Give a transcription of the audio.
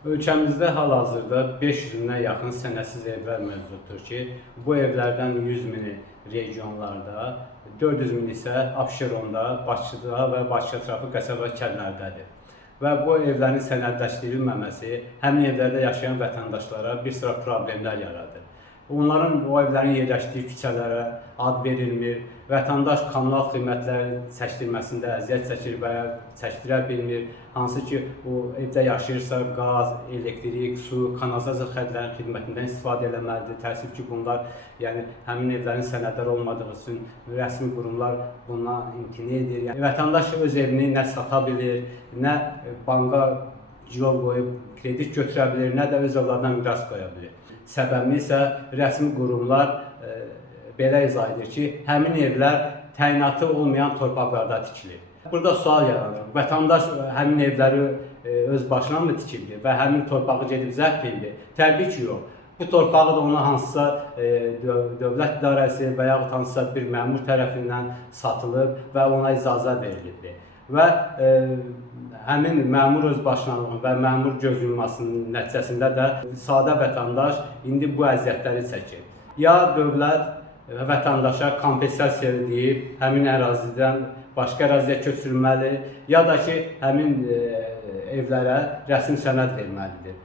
Ölkəmizdə hal-hazırda 500-dən yaxın sənədsiz evlər mövcuddur ki, bu evlərdən 100 mini regionlarda, 400 min isə Abşeronda, Bakıda və Bakı ətrafı qəsəbə kəndlərdədir. Və bu evlərin sənədləşdirilməməsi həmin evlərdə yaşayan vətəndaşlara bir sıra problemlər yaradır. Onların o evlərin yerləşdiyi küçələrə ad verilmir, vətəndaş kommunal xidmətlərin çəkdirməsində əziyyət çəkir və ya çəkdirə bilmir. Hansı ki, o evdə yaşayırsa qaz, elektrik, su, kanalizasiya xəttlərinin xidmətindən istifadə etməlidir. Təəssüf ki, bunlar həmin evlərin sənədləri olmadığı üçün rəsmi qurumlar bundan imtina edir. Vətəndaş öz evini nə sata bilir, nə banka cilov qoyub kredit götürə bilir, nə də öz evlərindən miras qoya bilir. Səbəbi isə rəsmi qurumlar belə izah edir ki, həmin evlər təyinatı olmayan torpaqlarda tikilir. Burada sual yaranır. Vətəndaş həmin evləri öz başına mı tikildi və həmin torpağı gedib zəbt edir? Təbii ki, yox. Bu torpağı da ona hansısa dövlət idarəsi və yaxud hansısa bir məmur tərəfindən satılıb və ona icazə verilibdir. Və həmin məmur öz başlanğıcı və məmur göz yummasının nəticəsində də sadə vətəndaş indi bu əziyyətləri çəkir. Ya dövlət vətəndaşa kompensasiya edib həmin ərazidən başqa əraziyə köçürülməli, ya da ki, həmin evlərə rəsmi sənəd verməlidir.